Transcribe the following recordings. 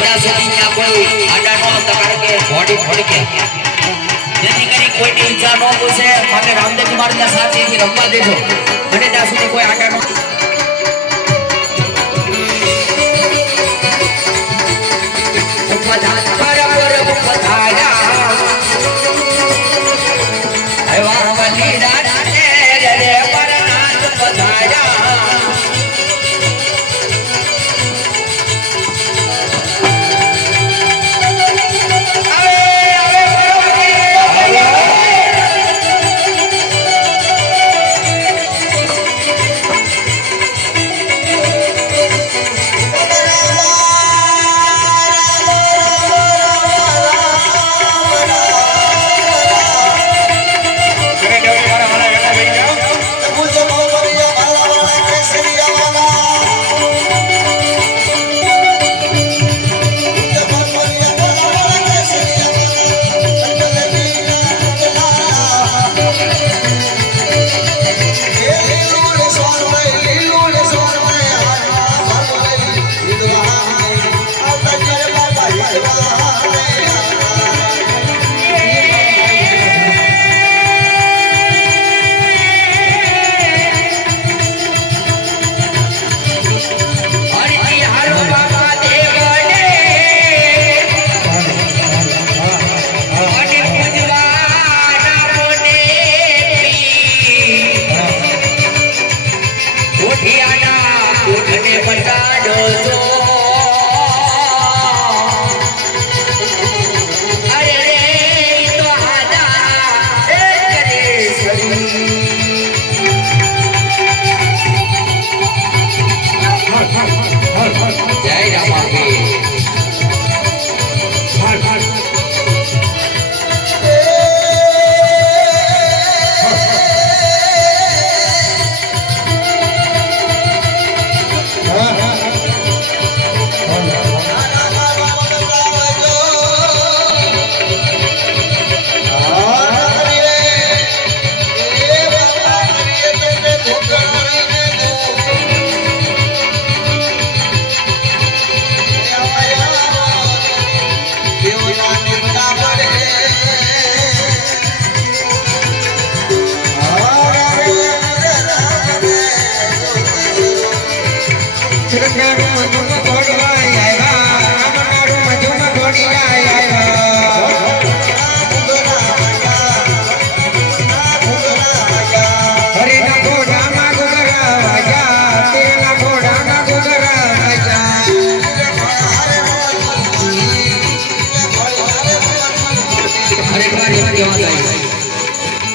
ત્યાં સુધી ત્યાં કોઈ આડા નો આવતા કારણ કે બોડી ફોડકે જેથી કરી કોઈની ઈચ્છા ન પૂછે માટે રામદેવ મહારાજના સાથેથી રમવા દેજો અને ત્યાં સુધી કોઈ આડા નો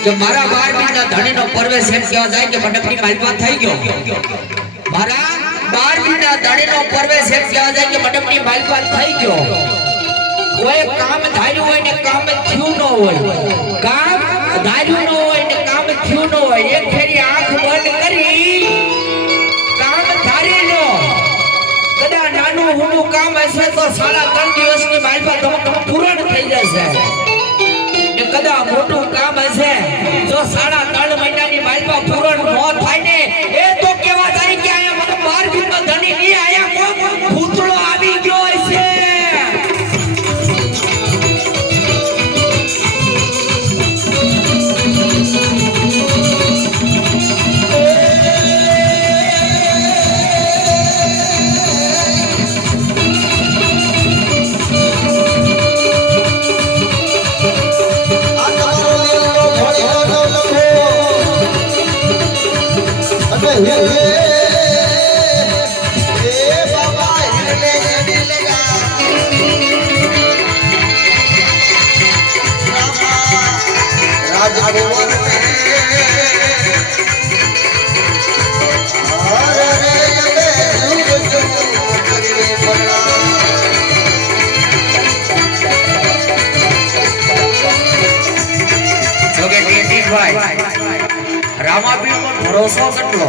કે મારા 12 મહિના ધણીનો પરવેશ એમ કહેવા જાય કે મંડપની માલપા થઈ ગયો મારા 12 મહિના ધણીનો પરવેશ એમ કહેવા જાય કે મંડપની માલપા થઈ ગયો કોઈ કામ ધાર્યું હોય ને કામ થયું ન હોય કામ ધાર્યું ન હોય ને કામ થયું ન હોય એક ફેરી આંખ બંધ કરી કામ ધારી લો કદા નાનું હુનું કામ હશે તો 3.5 દિવસની માલપા તમે પૂર્ણ થઈ જશે કદા મોટું કામ હશે જો 3.5 મહિનાની માલપા પૂરણ ન થાય ને એ તો કેવા જાય કે આયા મારો 12 મહિનો ધણી ની આયા કો ભૂતળો આવી ગયો હશે રામાપીર પર ભરોસો કેટલો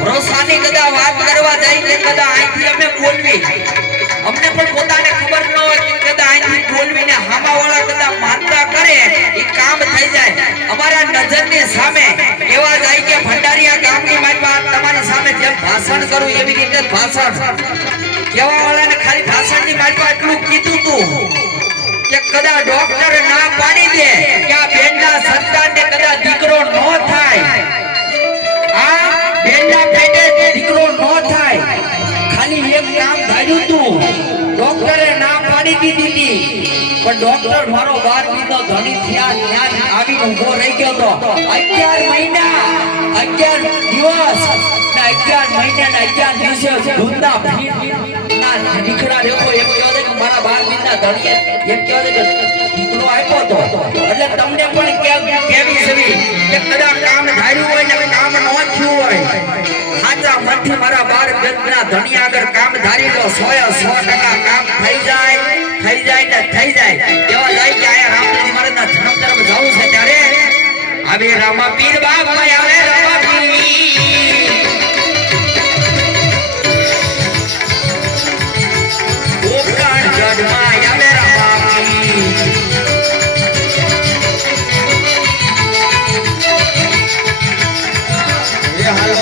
ભરોસાની કદા વાત કરવા જાય કે કદા આંખી અમે બોલવી અમને પણ પોતાને ખબર ન હોય કે કદા આંખી બોલવીને હામાવાળા કદા માનતા કરે એ કામ થઈ જાય અમારા નજરની સામે એવા જાય કે ભંડારીયા ગામની મારી વાત તમારી સામે જેમ ભાષણ કરું એવી રીતે ભાષણ કેવા વાળાને ખાલી ભાષણની મારી એટલું કીધું તું કે કદાચ ડોક્ટર ના પાડી દે કે આ બેનના સંતાનને કદાચ દીકરો ન થાય, આ બેનના પેટે દીકરો ન થાય, ખાલી એક નામ ધાર્યું તું, ડોક્ટરે ના પાડી દીધી હતી, પણ ડોક્ટર મારો 12 મહિનો ધણી થયા ત્યાં આવીને ઊભો રહી ગયો તો 11 મહિના 11 દિવસ ને 11 મહિના ને 11 દિવસે ધૂંધા ના દીકરા રેખો એમ કહેવાય છે કે મારા 12 મહિના ધણીએ એમ કહેવાય છે કે દીકરો આપ્યો તો, એટલે તમને પણ કેવી છે કે કદાચ કામ ધાર્યું હોય ને કામ ન થયું હોય, સાચા મનથી મારા 12 મહિના ધણી આગળ કામ ધારી લો 100% કામ થઈ જાય ને થઈ જાય એવા જાય કે આયા રામજી મહારાજના જન્મ તરફ જવું છે ત્યારે આવે રામા પીર બાપ આવે રામા પીર ઓકાણ જડમાં આવે રામા પીર એ હાલ